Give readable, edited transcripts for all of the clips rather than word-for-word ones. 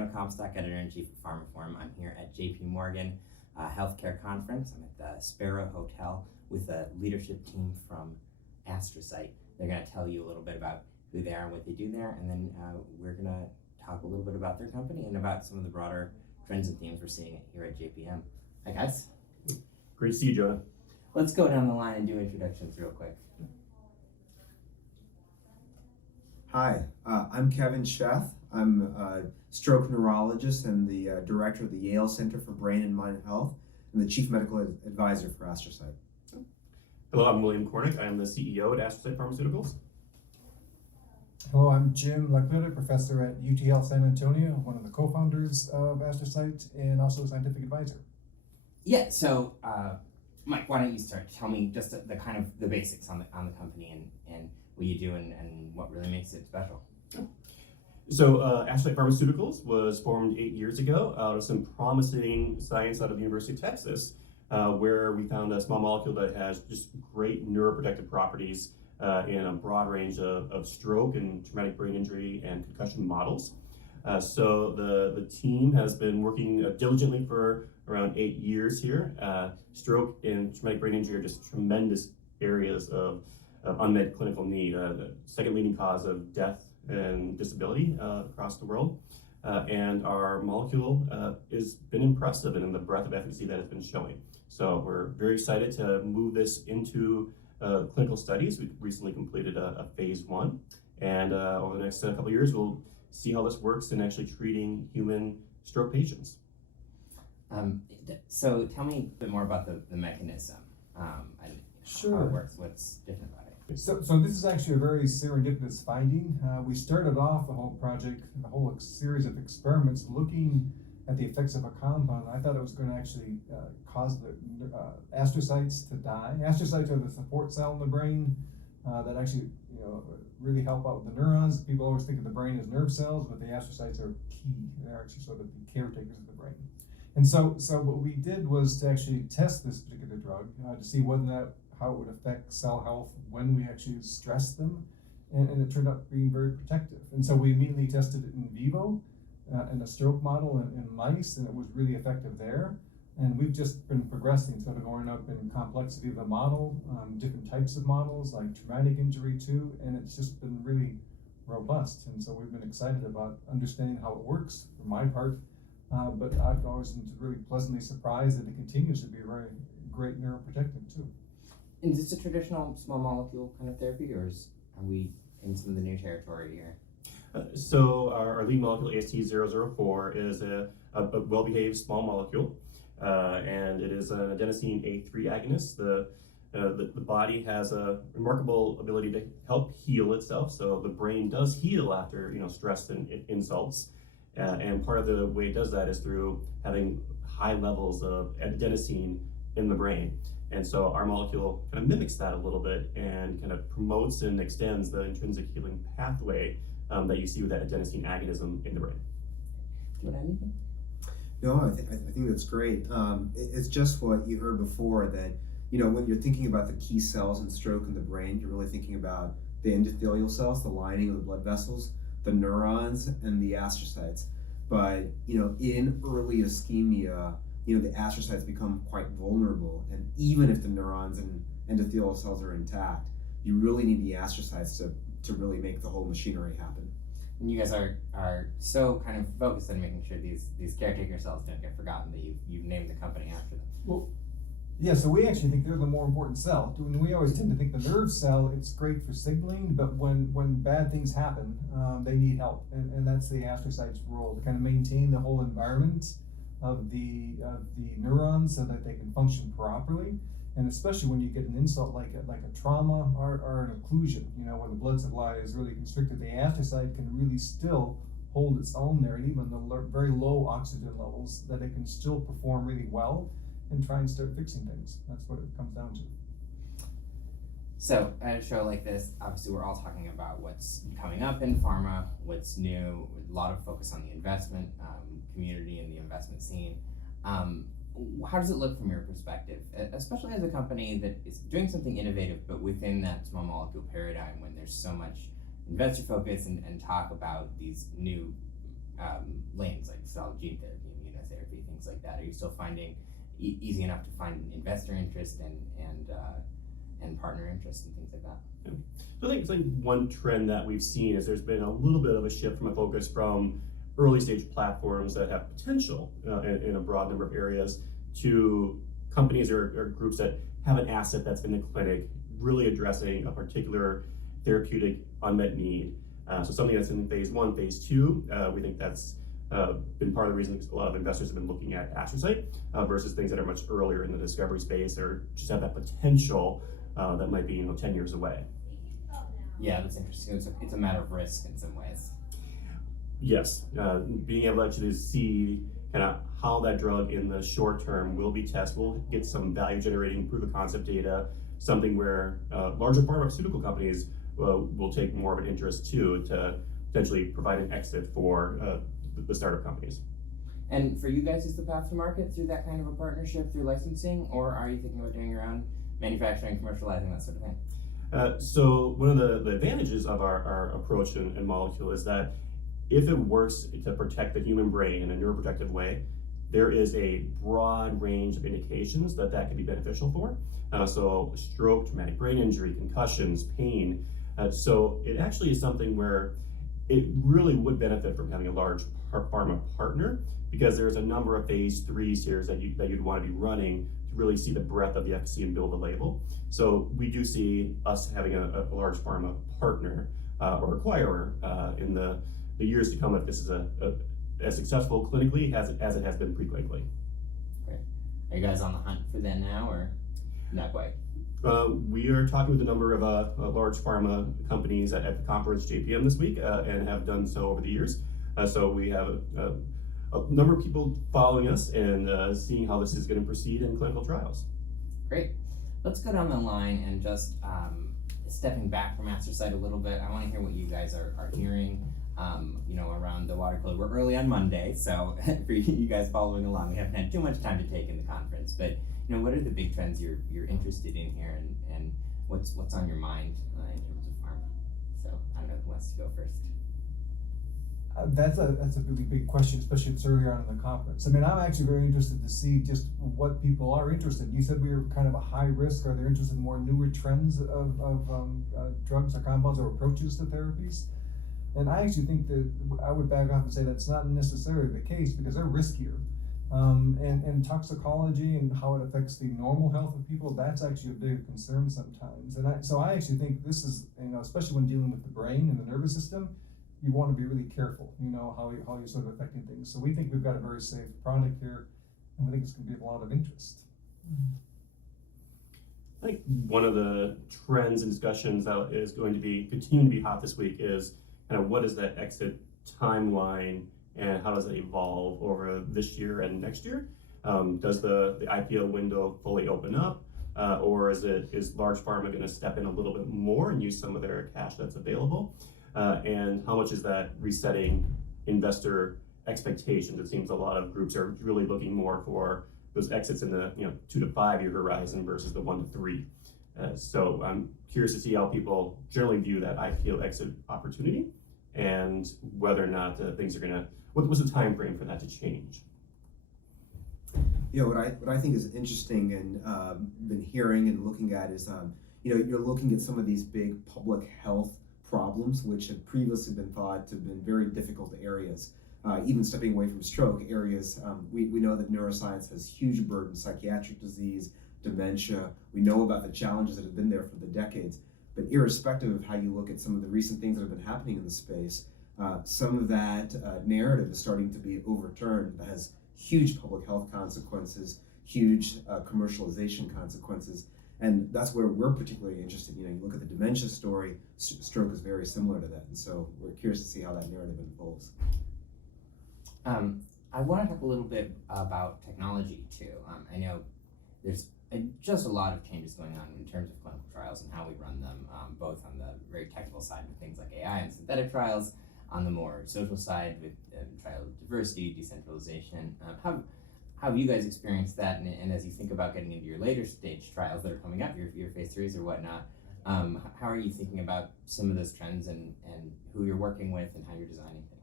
Jonah Comstock, editor-in-chief of Pharma Forum. I'm here at JP Morgan Healthcare Conference. I'm at the Sparrow Hotel with a leadership team from Astrocyte. They're going to tell you a little bit about who they are and what they do there, and then we're going to talk a little bit about their company and about some of the broader trends and themes we're seeing here at JPM. Hi, guys. Great to see you, Jonah. Let's go down the line and do introductions real quick. Hi, I'm Kevin Sheth. I'm a stroke neurologist and the director of the Yale Center for Brain and Mind Health and the chief medical advisor for Astrocyte. Hello, I'm William Cornick. I'm the CEO at Astrocyte Pharmaceuticals. Hello, I'm Jim Leclerc, professor at UT Health San Antonio, one of the co-founders of Astrocyte and also a scientific advisor. Yeah, so Mike, why don't you start? Tell me just the kind of the basics on the company and what you do and what really makes it special. So Astrocyte Pharmaceuticals was formed 8 years ago out of some promising science out of the University of Texas, where we found a small molecule that has just great neuroprotective properties in a broad range of stroke and traumatic brain injury and concussion models. So the team has been working diligently for around 8 years here. Stroke and traumatic brain injury are just tremendous areas of unmet clinical need, the second leading cause of death and disability across the world. And our molecule has been impressive in the breadth of efficacy that it's been showing. So we're very excited to move this into clinical studies. We recently completed a phase 1, and over the next couple of years, we'll see how this works in actually treating human stroke patients. So tell me a bit more about the mechanism and Sure. how it works. What's different about it? So this is actually a very serendipitous finding. We started off the whole project, the whole series of experiments looking at the effects of a compound. I thought it was going to actually cause the astrocytes to die. Astrocytes are the support cell in the brain that actually really help out with the neurons. People always think of the brain as nerve cells, but the astrocytes are key. They're actually sort of the caretakers of the brain. And so what we did was to actually test this particular drug to see how it would affect cell health when we actually stress them, and it turned out being very protective. And so we immediately tested it in vivo in a stroke model in mice, and it was really effective there. And we've just been progressing, sort of going up in complexity of the model, different types of models like traumatic injury too, and it's just been really robust. And so we've been excited about understanding how it works for my part, but I've always been really pleasantly surprised that it continues to be a very great neuroprotectant too. And is this a traditional small molecule kind of therapy, or are we in some of the new territory here? So our lead molecule, AST-004, is a well-behaved small molecule, and it is an adenosine A3 agonist. The body has a remarkable ability to help heal itself, so the brain does heal after stress and insults, and part of the way it does that is through having high levels of adenosine in the brain. And so our molecule kind of mimics that a little bit and kind of promotes and extends the intrinsic healing pathway that you see with that adenosine agonism in the brain. Do you want anything? No, I think that's great. It's just what you heard before, that when you're thinking about the key cells in stroke in the brain, you're really thinking about the endothelial cells, the lining of the blood vessels, the neurons, and the astrocytes. But in early ischemia, the astrocytes become quite vulnerable, and even if the neurons and endothelial cells are intact, you really need the astrocytes to really make the whole machinery happen. And you guys are so kind of focused on making sure these caretaker cells don't get forgotten that you've named the company after them. Well, yeah, so we actually think they're the more important cell. We always tend to think the nerve cell, it's great for signaling, but when bad things happen, they need help, and that's the astrocytes' role, to kind of maintain the whole environment of the neurons so that they can function properly. And especially when you get an insult like a trauma or an occlusion, where the blood supply is really constricted, the astrocyte can really still hold its own there, and even the very low oxygen levels, that it can still perform really well and try and start fixing things. That's what it comes down to. So at a show like this, obviously we're all talking about what's coming up in pharma, what's new, a lot of focus on the investment community and the investment scene. How does it look from your perspective, especially as a company that is doing something innovative, but within that small molecule paradigm when there's so much investor focus and talk about these new lanes like cell gene therapy, immunotherapy, things like that? Are you still finding easy enough to find investor interest and partner interest and things like that? So I think it's like one trend that we've seen is there's been a little bit of a shift from a focus from early stage platforms that have potential in a broad number of areas to companies or groups that have an asset that's in the clinic really addressing a particular therapeutic unmet need. So something that's in phase 1, phase 2, we think that's been part of the reason a lot of investors have been looking at astrocyte versus things that are much earlier in the discovery space or just have that potential that might be 10 years away. Yeah, that's interesting. It's a matter of risk in some ways. Yes, being able to actually see kind of how that drug in the short term will be tested, we'll get some value generating proof of concept data, something where larger pharmaceutical companies will take more of an interest too to potentially provide an exit for the startup companies. And for you guys, is the path to market through that kind of a partnership, through licensing, or are you thinking about doing your own manufacturing, commercializing, that sort of thing? So one of the advantages of our approach and molecule is that if it works to protect the human brain in a neuroprotective way, there is a broad range of indications that can be beneficial for. So stroke, traumatic brain injury, concussions, pain. So it actually is something where it really would benefit from having a large pharma partner, because there's a number of phase 3s here that you'd want to be running to really see the breadth of the efficacy and build a label. So we do see us having a large pharma partner or acquirer in the years to come if this is as successful clinically as it has been preclinically. Great. Are you guys on the hunt for that now, or not quite? We are talking with a number of large pharma companies at the conference JPM this week and have done so over the years. So we have a number of people following us and seeing how this is going to proceed in clinical trials. Great. Let's go down the line and just stepping back from astrocyte a little bit. I want to hear what you guys are hearing. Around the water cooler. We're early on Monday, so for you guys following along, we haven't had too much time to take in the conference. But what are the big trends you're interested in here, and what's on your mind in terms of pharma? So I don't know who wants to go first. That's a really big question, especially if it's earlier on in the conference. I mean, I'm actually very interested to see just what people are interested in. You said we were kind of a high risk. Are they interested in more newer trends of drugs or compounds or approaches to therapies? And I actually think that I would back off and say that's not necessarily the case, because they're riskier. And toxicology and how it affects the normal health of people, that's actually a bigger concern sometimes. So I actually think this is, especially when dealing with the brain and the nervous system, you want to be really careful, how you're sort of affecting things. So we think we've got a very safe product here, and we think it's going to be of a lot of interest. I think one of the trends and discussions that is going to be continuing to be hot this week is kind of what is that exit timeline and how does it evolve over this year and next year? Does the IPO window fully open up, or is large pharma going to step in a little bit more and use some of their cash that's available? And how much is that resetting investor expectations? It seems a lot of groups are really looking more for those exits in the 2 to 5 year horizon versus the 1 to 3. So I'm curious to see how people generally view that IPO exit opportunity and whether or not things are gonna. What's the time frame for that to change? What I think is interesting and been hearing and looking at is you're looking at some of these big public health problems which have previously been thought to have been very difficult areas. Even stepping away from stroke areas, we know that neuroscience has huge burdens, psychiatric disease, dementia. We know about the challenges that have been there for the decades. But irrespective of how you look at some of the recent things that have been happening in the space, some of that narrative is starting to be overturned. That has huge public health consequences, huge commercialization consequences. And that's where we're particularly interested. You look at the dementia story, stroke is very similar to that. And so we're curious to see how that narrative unfolds. I want to talk a little bit about technology too. I know there's just a lot of changes going on in terms of clinical trials and how we run them, both on the very technical side with things like AI and synthetic trials, on the more social side with trial diversity, decentralization. How have you guys experienced that? And as you think about getting into your later stage trials that are coming up, your phase 3s or whatnot, how are you thinking about some of those trends and who you're working with and how you're designing things?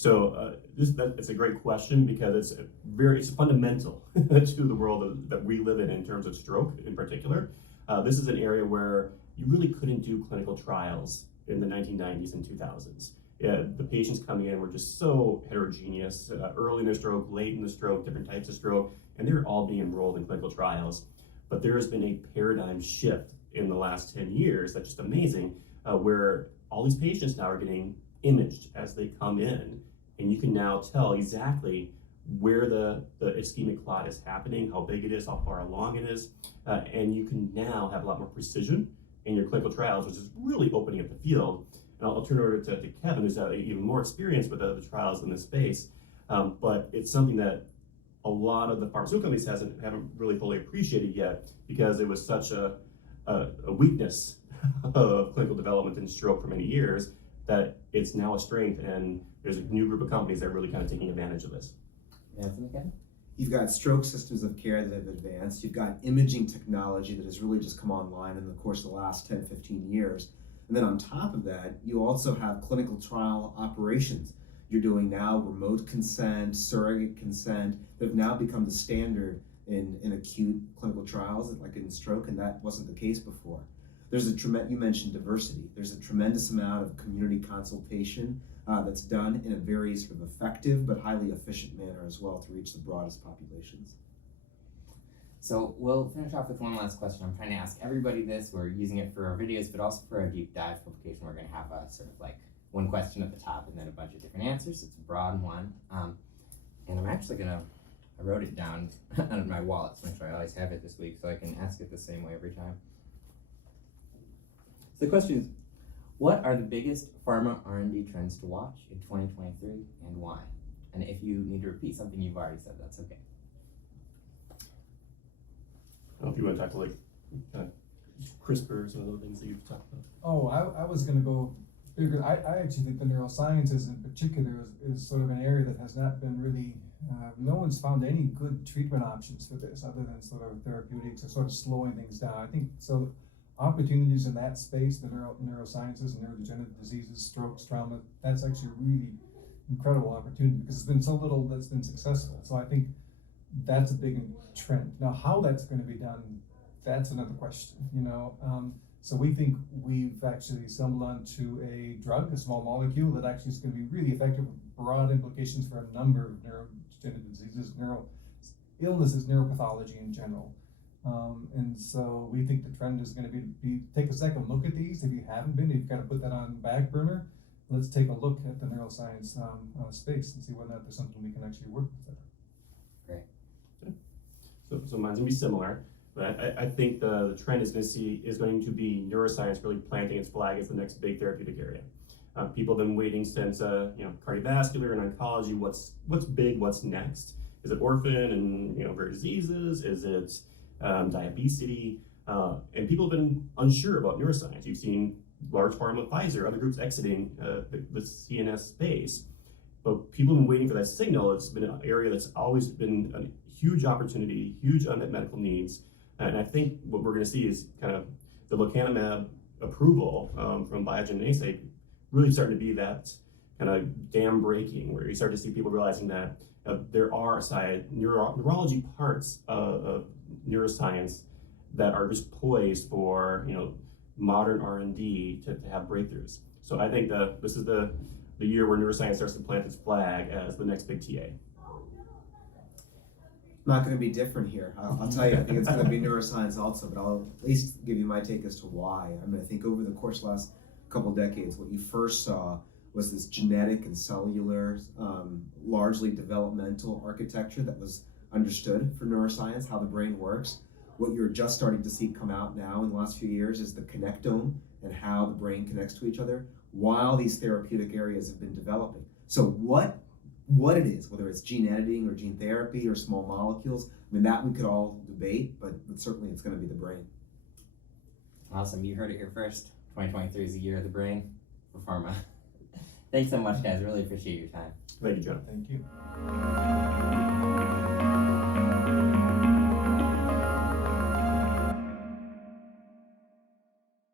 So it's a great question because it's fundamental to the world that we live in terms of stroke in particular. This is an area where you really couldn't do clinical trials in the 1990s and 2000s. The patients coming in were just so heterogeneous, early in their stroke, late in the stroke, different types of stroke, and they're all being enrolled in clinical trials. But there has been a paradigm shift in the last 10 years that's just amazing, where all these patients now are getting imaged as they come in, and you can now tell exactly where the ischemic clot is happening, how big it is, how far along it is, and you can now have a lot more precision in your clinical trials, which is really opening up the field. And I'll turn it over to Kevin, who's had even more experience with the trials in this space, but it's something that a lot of the pharmaceutical companies haven't really fully appreciated yet, because it was such a weakness of clinical development in stroke for many years, that it's now a strength, and there's a new group of companies that are really kind of taking advantage of this. Anthony, again? You've got stroke systems of care that have advanced. You've got imaging technology that has really just come online in the course of the last 10, 15 years. And then on top of that, you also have clinical trial operations. You're doing now remote consent, surrogate consent, that have now become the standard in acute clinical trials, like in stroke, and that wasn't the case before. You mentioned diversity. There's a tremendous amount of community consultation that's done in a very sort of effective but highly efficient manner as well to reach the broadest populations. So we'll finish off with one last question. I'm trying to ask everybody this. We're using it for our videos, but also for our deep dive publication. We're going to have a sort of like one question at the top and then a bunch of different answers. It's a broad one. And I'm actually I wrote it down on my wallet to make sure I always have it this week so I can ask it the same way every time. So the question is, what are the biggest pharma R&D trends to watch in 2023 and why? And if you need to repeat something you've already said, that's okay. I don't know if you want to talk like CRISPR or some of the things that you've talked about. Oh, I was going to go bigger. I actually think the neurosciences in particular is sort of an area that has not been really, no one's found any good treatment options for this other than sort of therapeutics or sort of slowing things down. I think so. Opportunities in that space, the neurosciences, neurodegenerative diseases, strokes, trauma, that's actually a really incredible opportunity because there's been so little that's been successful. So I think that's a big trend. Now, how that's going to be done, that's another question, you know. So we think we've actually stumbled onto a drug, a small molecule that actually is going to be really effective with broad implications for a number of neurodegenerative diseases, illnesses, neuropathology in general. And so we think the trend is going to be take a second look at these. If you haven't been, you've got to put that on the back burner. Let's take a look at the neuroscience space and see whether or not there's something we can actually work with there. Great. So mine's gonna be similar, but I think the trend is going to be neuroscience really planting its flag as the next big therapeutic area. People have been waiting since cardiovascular and oncology. What's big? What's next? Is it orphan and rare diseases? Is it diabetes? And people have been unsure about neuroscience. You've seen large pharma, Pfizer, other groups exiting the CNS space, but people have been waiting for that signal. It's been an area that's always been a huge opportunity, huge unmet medical needs, and I think what we're going to see is kind of the lecanemab approval from Biogen and Eisai really starting to be that kind of dam breaking, where you start to see people realizing that there are neurology parts of neuroscience that are just poised for modern R&D to have breakthroughs. So I think this is the year where neuroscience starts to plant its flag as the next big TA. Not going to be different here. I'll tell you, I think it's going to be neuroscience also, but I'll at least give you my take as to why. I mean, I think over the course of the last couple decades, what you first saw was this genetic and cellular, largely developmental architecture that was understood for neuroscience, how the brain works. What you're just starting to see come out now in the last few years is the connectome and how the brain connects to each other while these therapeutic areas have been developing. So what it is, whether it's gene editing or gene therapy or small molecules, I mean, that we could all debate, but certainly it's going to be the brain. Awesome. You heard it here first. 2023 is the year of the brain for pharma. Thanks so much, guys. Really appreciate your time. Thank you, John. Thank you.